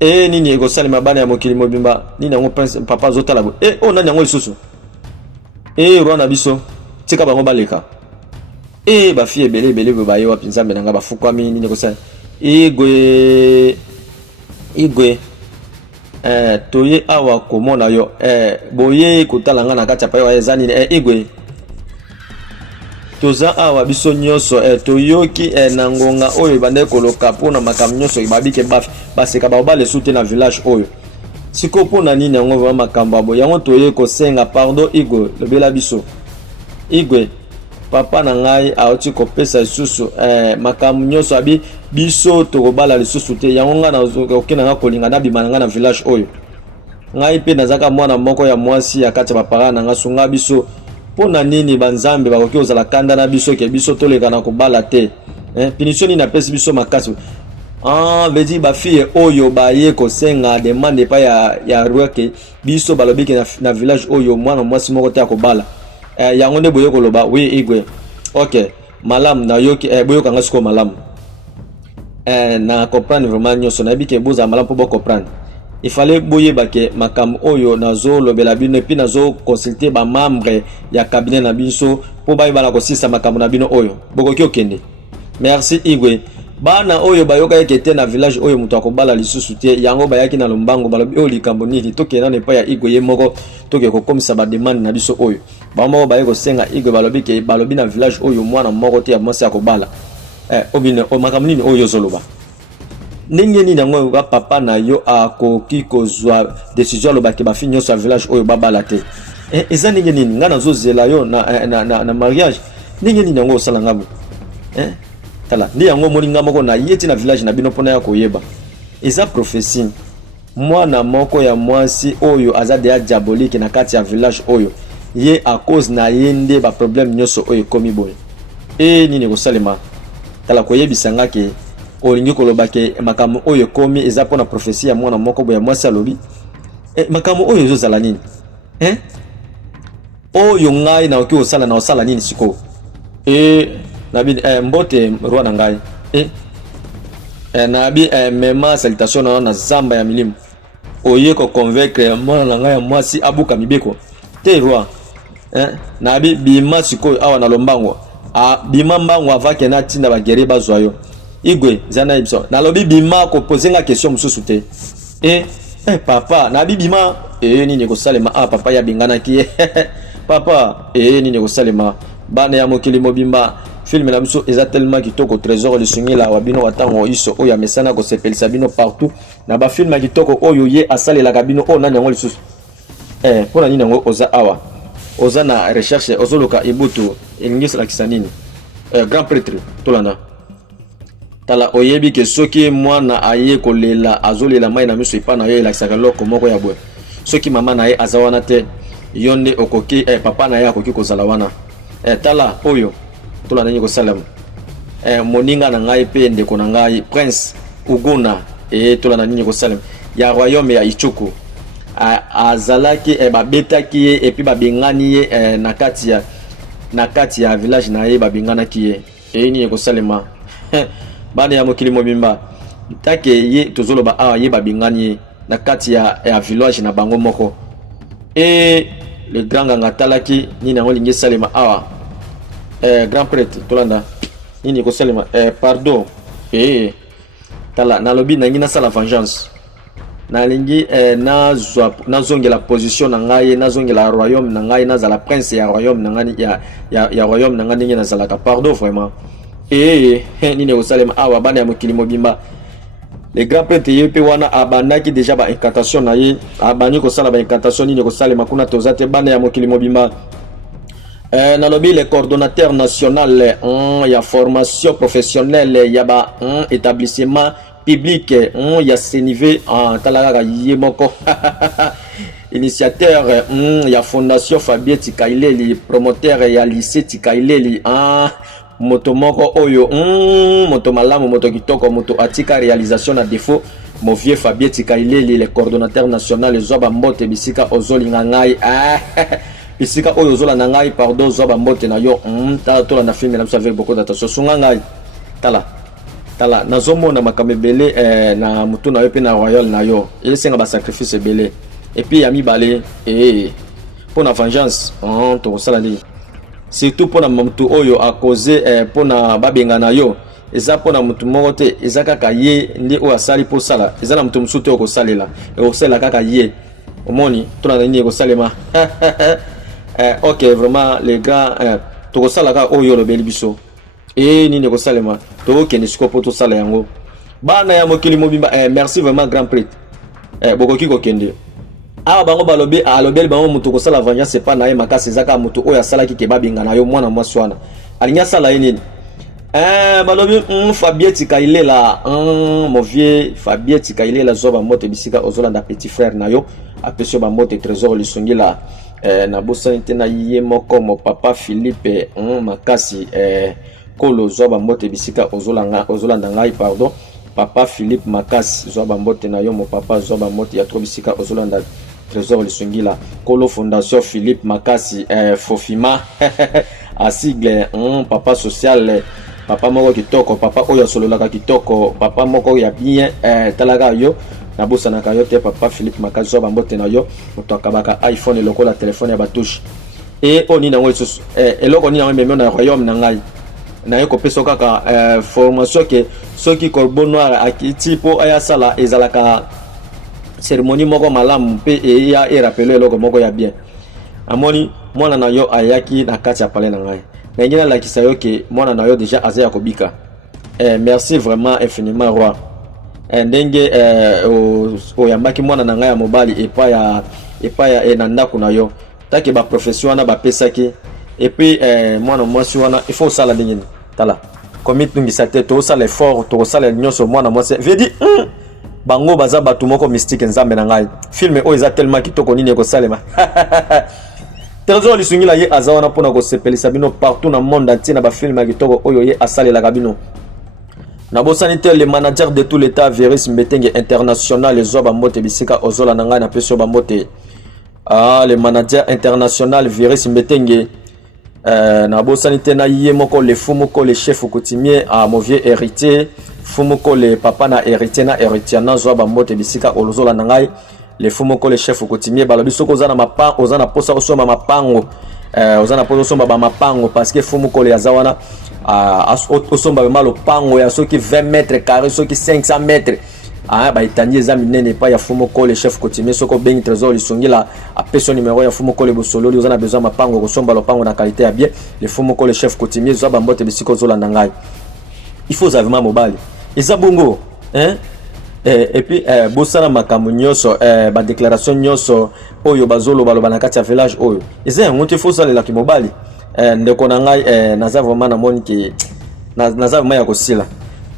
nini ekosalema bana ya mokili mobimba nini yango prince papa azotala boye nani yango lisusu roi na biso tika bango baleka bafi ebele ebele boye baye wapi nzambe na nga bafukwami nini ekosala igwe toye awa komona yo boye kotala nga na kati ya payo eza nini igwe toza awa biso nyonso toyoki na ngonga oyo bande koloka mpona makambo nyonso babike baseka babale sute na village oyo siko mpona nini yango vraiment makambo abo yango toye kosenga pardon igwe lobela biso igwe papa na ngai aoti kopesa lisusu makambo nyonso abi biso tokobala lisusu te yango nga okenda nga kolinga nabimana nga na village oyo ngai mpe nazaka mwana moko ya mwasi ya kati ya bapara na nga sunga biso mpona nini banzambe bakoki kozala kanda na biso ke biso toleka na kobala te punition nini apesi biso makasi vedi bafille oyo baye kosenga demande epai ya roi ke biso balobiki na village oyo mwana mwasi moko te ya kobala yango nde boye koloba oui igwe ok malamu nayoki boyokanga sikoyo malamu na comprendre vraiment nyonso nayebi ke bozala malamu mpo bocomprendre il fallait boyeba ke makambo oyo nazolobela bino epuis nazoconsulte bamembre ya cabinet na biso mpo bayebala kosilisa makambo na bino oyo bokoki okende merci igwe bana oyo bayoka eke te na village oyo moto akobala lisusu te yango bayaki na lombango balobi oyo likambo nini tokenda na epai ya igwe ye moko toke kokomisa bademande na biso oyo bango moko baye kosenga igwe balobi ke balobi na village oyo mwana moko te ya mwasi akobala makambo nini oyo ozoloba ndenge nini yango papa na yo akoki kozwa décision alobaki bafi nyonso ya village oyo babala te eza ndenge nini nga nazozela yo na mariage ndenge nini yango osala ngabo tala ndi yango moninga moko na yeti na village na bino mpona ya koyeba eza prophétie mwana moko ya mwasi oyo aza deya diabolique na kati ya village oyo ye a cause na ye nde baproblème nyonso oyo ekomi boye nini ekosalema tala koyebisa nga ke olingi koloba ke makambo oyo ekomi eza mpona prophétie ya mwana moko boye ya mwasi alobi makambo oyo ezozala nini oyo ngai naoki kosala na osala nini sikoyo nabi mbote roi na ngai nabi mema salutation na zamba ya milimo oye ko convaincre mwana na ngai ya mwasi abuka mibeko te roi nabi bima sikoyo awa na lombango bima mbango avake na tinda bagere bazwa yo igwe zana ibso nalobi bima ko poser nga question mususu te papa nabi bima nini kosalema papa ya bingana ki papa nini kosalema bana ya mokili mobimba film na biso eza tellement kitoko trésor lisungila wa bino watango iso oyo amesana ko sepelisa bino partout na ba film kitoko oyo ye asalelaka bino nani yango lisusu pona nini yango oza awa oza na recherche ozoloka ibutu elingi salakisa nini grand prêtre tolana tala oyebi ke soki mwana aye kolela azolela mai na miso epa na ye elakisaka loko moko ya boye soki mama na ye aza wana te yo nde okoki papa na ye akoki kozala wana tala oyo tolanda nini kosalema moninga na ngai mpe ndeko na ngai prince uguna tolanda nini kosalema ya royaume ya ichuku azalaki babetaki ye epi babengani ye na kati ya village na ye babenganaki ye nini ekosalema bana ya mokili mobimba take ye tozoloba awa ye babengani ye na kati ya village na bango moko le grand nganga talaki nini yango lingi esalema awa grand prêtre tolanda nini ekosalema pardon tala nalobi nangi nasala vengeance nalingi nazongela position na ngai nazongela royaume na ngai nazala prince ya royaume na ngai ya royaume na ngai ndenge nazalaka pardon vraiment nini ekosalema awa bana ya mokili mobimba le grand prêtre ye mpe wana abandaki deja baincantation na ye abandi kosala baincantation nini ekosalema kuna toza te bana ya mokili mobimba nalobi le coordonnateur national ya formation professionnelle ya ba établissement public ya Senive talaka ye moko initiateur ya fondation Fabien Tikaileli promoteur ya lycée Tikaileli moto moko oyo moto malamu moto kitoko moto atika réalisation na défaut mon vieux Fabien Tikaileli le coordonnateur national zoba mbote bisika ozolinga ngai bisika oyo ozolanda ngai pardon zoba mbote na yo tala tola na filme na biso avec beaucoup d'attention sunga ngai tala nazomona makambo ebele na mutu na yo pe na royal na yo esenga ba sacrifice ebele et puis ya mibale pour na vengeance tokosala nini surtout pour na mutu oyo a causé pour na babenga na yo eza pour na mutu moko te eza kaka ye ndi oyo asali po sala eza na mutu mosusu te okosalela ekosala kaka ye omoni tona nini ekosalema ok vraiment les grands tokosala kaka oyo olobeli biso nini ekosalema tokokende siko po tosala yango bana ya mokili mobimba merci vraiment grand prêtre bokoki kokende awa bango balobi alobeli bango mutu kosala vengeance epa na ye makasi eza kaka mutu oyo asalaki ke babinga na yo mwana mwasi wana alingi asala ye nini balobi Fabien Tikailela mon vieux Fabien Tikailela zoba mbote bisika ozolanda petit frère na yo apesio ba mbote trésor lisungila na bosani te na ye moko mo papa Philippe makasi kolo zoba mbote bisika ozolanda ngai pardon papa Philippe makasi zoba mbote na yo mo papa zoba mbote ya tro bisika ozolanda trésor lisungila kolo fondation Philippe makasi Fofima asigle papa social papa moko kitoko papa oyo sololaka kitoko papa moko ya bien talaka yo na bosana ka yo te papa Philippe makasi zoba mbote na yo moto akabaka iPhone lokola téléphone ya batouche oni na ngweso eloko ni na meme na royaume na ngai na yo kopesa kaka formation ke soki corbeau noir akiti po aya sala ezalaka cérémonie moko malamu pe ya rappeler eloko moko ya bien amoni mwana na yo ayaki na kati ya palais na ngai na ngina la kisa yo ke mwana na yo déjà azaya kobika merci vraiment infiniment roi ndenge oyambaki mwana na ngai ya mobali epa ya na ndako na yo take ba profession wana bapesaki et puis mwana mwasi wana il faut sala ndenge tala komi tungisa te to sala effort to sala nyonso mwana mwasi veut dire bango baza batu moko mystique nzambe na ngai filme oyo eza tellement kitoko nini ekosalema Trésor lisungila ye azawana pona ko sepelisa bino partout na monde entier na ba film ya kitoko oyo ye asalelaka bino na bosani te le manager de tout l'état Viris Mbetenge international zoba mbote bisika ozola na ngai na peso ba mbote le manager international Viris Mbetenge na bosani te na ye moko le fumuko le chef coutumier a mauvais héritier fumuko le papa na héritier na héritier na zoba mbote bisika ozola na ngai le fumuko le chef coutumier balobi soko ozana mapango ozana posa osoma mapango ozana posa osoma ba mapango parce que fumuko le azawana osomba ba malo pango ya soki 20 mètres carrés soki 500 mètres ba itandi eza minene pa ya fumuko le chef coutumier soko bengi trésor lisungila apeso numéro ya fumuko le bosololi ozana besoin mapango kosomba lo pango na qualité ya bien le fumuko le chef coutumier zoba mbote bisiko zolanda ngai il faut vraiment mobali eza bongo et puis bosana makambo nyonso ba déclaration nyonso oyo bazolo baloba na kati ya village oyo eza yango te faut salela ki mobali ndeko na ngai naza vraiment na moni ki naza vraiment ya kosila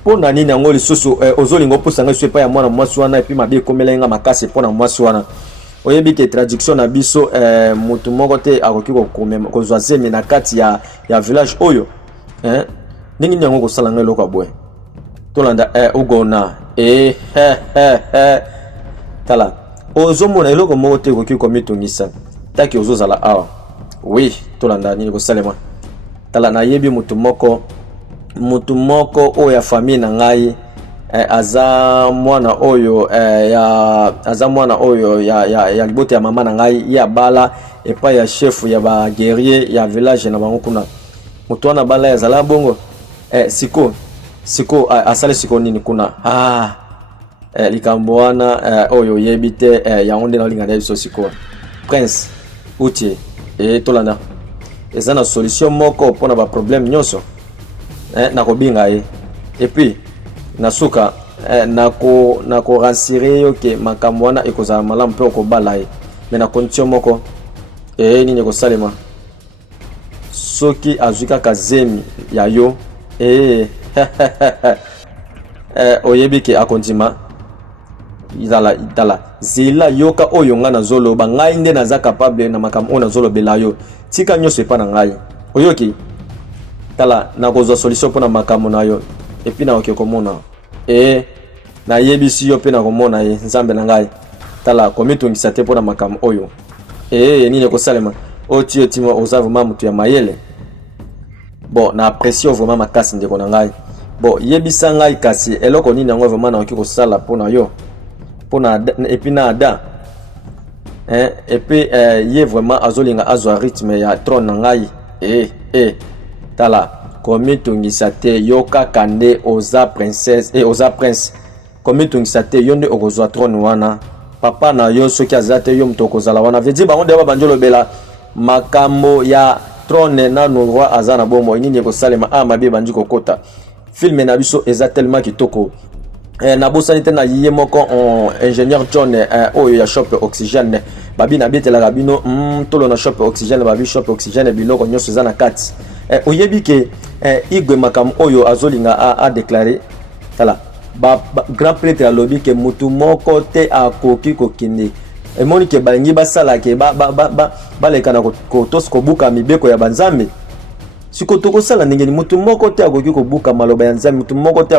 pona nini yango lisusu ozolingo posa ngai sepa ya mwana mwasi wana et puis mabe komelenga makasi pona mwasi wana oyebi ke traduction na biso mutu moko te akoki kozwa zemi na kati ya village oyo ndenge yango kosala ngai lokwa boye tolanda ugona tala ozomona eloko moko te koki komitungisa taki ozozala awa oui tolanda nini kosalema tala nayebi mutu moko oyo ya famille na ngai aza mwana oyo ya libote ya mama na ngai ya bala epa ya chef ya ba guerrier ya village na bango kuna mutu wana bala yazala bongo siko asale siko nini kuna likambo wana oyo yebi te yango nde nalinga na biso siko prince utie tolanda eza na solution moko mpona ba problème nyonso na kobinga ye et puis nasuka na ko rassurer yo ke makambo wana ekozala malamu mpe okobala ye mais na condition moko nini ekosalema soki azwi kaka zemi ya yo oyebi ke akondima itala zela yoka oyo nga nazoloba ngai nde naza capable na makambo oyo nazolobela yo tika nyonso epa na ngai oyoki tala nakozwa solution mpona makambo na yo epi na oke komona na yebisi yo pe na komona ye nzambe na ngai tala komitungisa te pona makambo oyo nini ko salema o tio timo oza vraiment mutu ya mayele bon na apprécier vraiment makasi ndeko na ngai bon yebisa ngai kasi eloko nini yango vraiment na ko sala pona yo pona et puis na ada et puis ye vraiment azolinga azwa rythme ya trône na ngai tala komitungisa te yo kaka nde oza princesse oza prince komitungisa te yo nde okozwa trône wana papa na yo soki azate yo muto kozala wana vedi bango nde banjolo bela makambo ya trône na no roi azana bombo nini ko salema mabe banji kokota film na biso eza tellement kitoko na bosani te na yiye moko ingénieur John oyo ya shop oxygène babi na betela kabino tolo na shop oxygène babi shop oxygène biloko nyoso za na kati oyebi ke igwe makam oyo azolinga a déclarer tala grand prêtre alobi ke mutu moko te akoki kokinde emoni ke balingi basala ke balekana kotos kobuka mibeko ya banzambe siko tokosala ndenge ni mutu moko te akoki kobuka maloba ya nzambe mutu moko te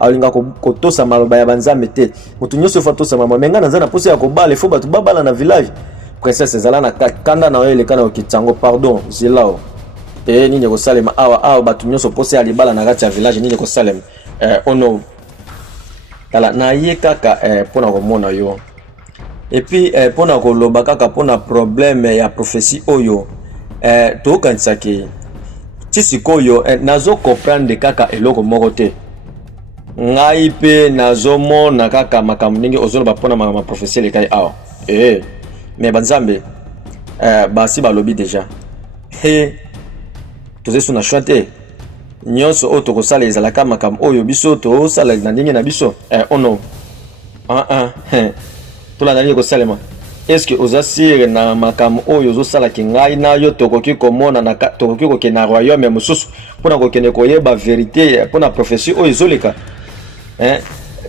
alinga kotosa maloba ya banzambe te mutu nyonso fa tosa mama menga na nzana posa ya kobala fo batu babala na village princesse ezala na kanda na ele kana okitsango pardon zilao nini ko salema awa batu nyonso posa ya libala na kati ya village nini ko salema ono tala na ye kaka pona komona yo et puis pona koloba kaka pona problème ya prophétie oyo tokanisa ke tisikoyo nazo comprendre kaka eloko moko te ngai pe nazo mona kaka makambo ndenge ozoloba pona ma prophétie le kai awa mais banzambe basi balobi déjà tozesu na chante nyonso oyo tokosala ezalaka makambo oyo biso tosala na ndenge na biso ono tolanda ndenge kosalema est-ce que oza sire na makambo oyo ozosalaki ngai na yo tokoki komona tokoki kokende na royaume mosusu mpona kokende koyeba vérité mpona prophétie oyo ezoleka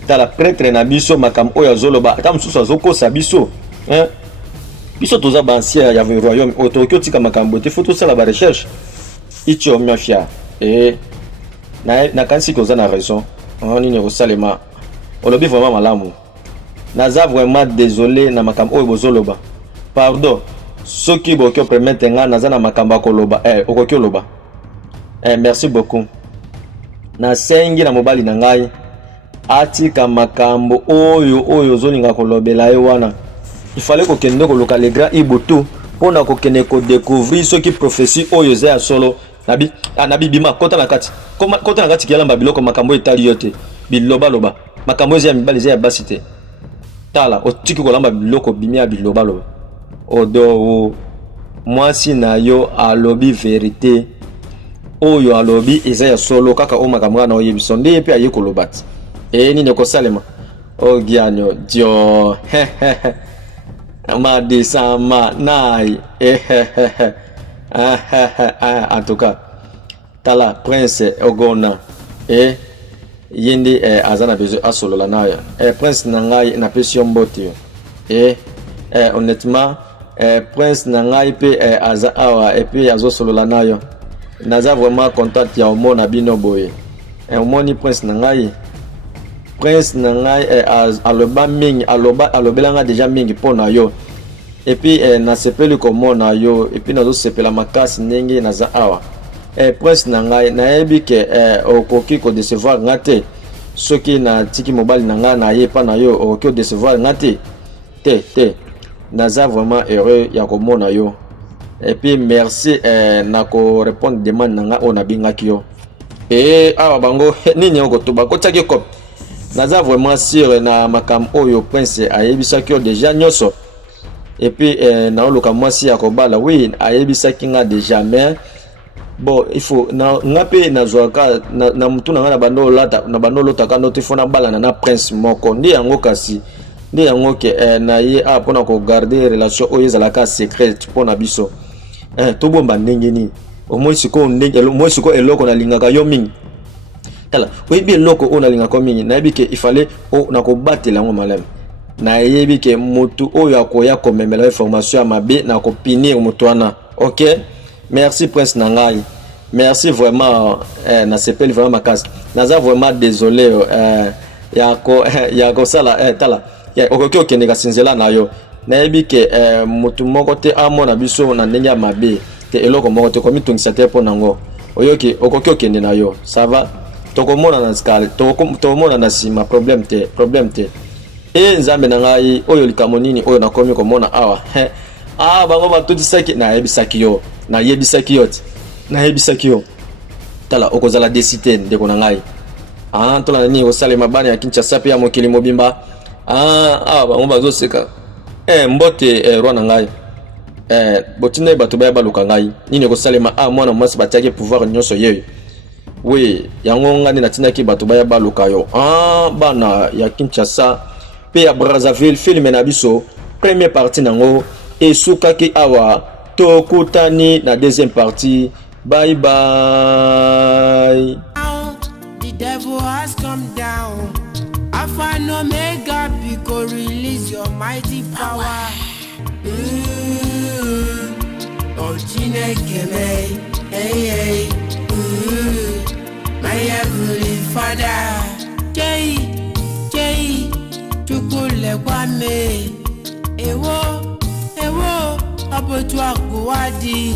tala prêtre na biso makambo oyo azoloba ata mosusu azokosa biso biso toza bancien ya royaume oyo tokoki otika makambo te fo tosala barecherche itio miafia nakanisi koza na raison nini kosalema olobi vraiment malamu naza vraiment désolé na makambo oyo bozoloba pardon soki boki permettre nga naza na makambo akoloba okoki oloba merci beaucoup nasengi na mobali na ngai atika makambo oyo ozolinga kolobela ye wana il fallait kokende koluka le grand ibutu mpona kokende kodécouvrir soki prophétie oyo eza ya solo nabi bima kota na kati kialamba biloko makambo etali yo te bilobaloba makambo eza ya mibali eza ya basi te tala otiki kolamba biloko bimi ya bilobaloba odo mwasi na yo alobi vérité oyo alobi eza ya solo kaka o makambo na oyebiso nde pe aye koloba ti nini kosalema ogianyo dio madisama nai en tout cas tala prince ogona yindi azana besoin asolola nayo prince na ngai na pesi mbote yo honnêtement prince na ngai pe aza awa et puis azosolola nayo naza vraiment content ya omona bino boye omoni prince na ngai aloba mingi alobelanga déjà mingi pona yo et puis nasepeli komona yo et puis nazosepela makasi ndenge naza awa prince na ngai nayebi ke okoki kodecevoir nga te soki natiki mobali na ngai na ye pa na yo okoki kodecevoir nga te naza vraiment heureux ya komona yo et puis merci na korépondre demande na nga oyo nabingaki yo awa bango nini okotoba kotiaki kope naza vraiment sûr na makambo oyo prince ayebisaki yo déjà nyonso et puis naoluka mwasi ya kobala oui ayebisaki nga déjà mais bon il faut nga pe nazwaka na mutu na nga na bandolotaka noti fona balana na prince moko ndi yango kasi ndi yango ke na ye mpona kogarde relation oyo ezalaka secret mpona biso tobomba ndenge nini omoi siko eloko nalingaka yo mingi tala oyebi eloko oyo nalingaka mingi nayebi ke ifale na kobatela yango malamu nayebi ke mutu oyo akoya komemela information ya mabe na kopinir mutu wana ok merci prince na ngai merci vraiment nasepeli vraiment makasi naza vraiment désolé yako sala tala okoki okende kasinzela na yo nayebi ke mutu moko te amona biso na ndenge ya mabe te eloko moko te komitungisa te mpo nango oyoki okoki okende na yo ça va tokomona na skale tokomona na sima problème te nzambe na ngai oyo likamo nini oyo nakomi komona awa bango batutisaki nayebisaki yo tala okozala desite ndeko na ngai tola nini osalema bana ya Kinshasa pe ya mokili mobimba bango bazoseka mbote roi na ngai botina bato baya baluka ngai nini kosalema mwana mwasi batiaki pouvoir nyonso yeyo we yango ngani natinaki bato baya baluka yo bana ya Kinshasa pe ya Brazzaville filme na biso première partie nango esukaki awa tokutani na deuxième partie. Bye bye. The devil has come down. Alpha and Omega, because release your mighty power. Oh, Chineke, hey, my heavenly Father. Jay, Chukule Kwame. Ewo, Apotua Kuwadi.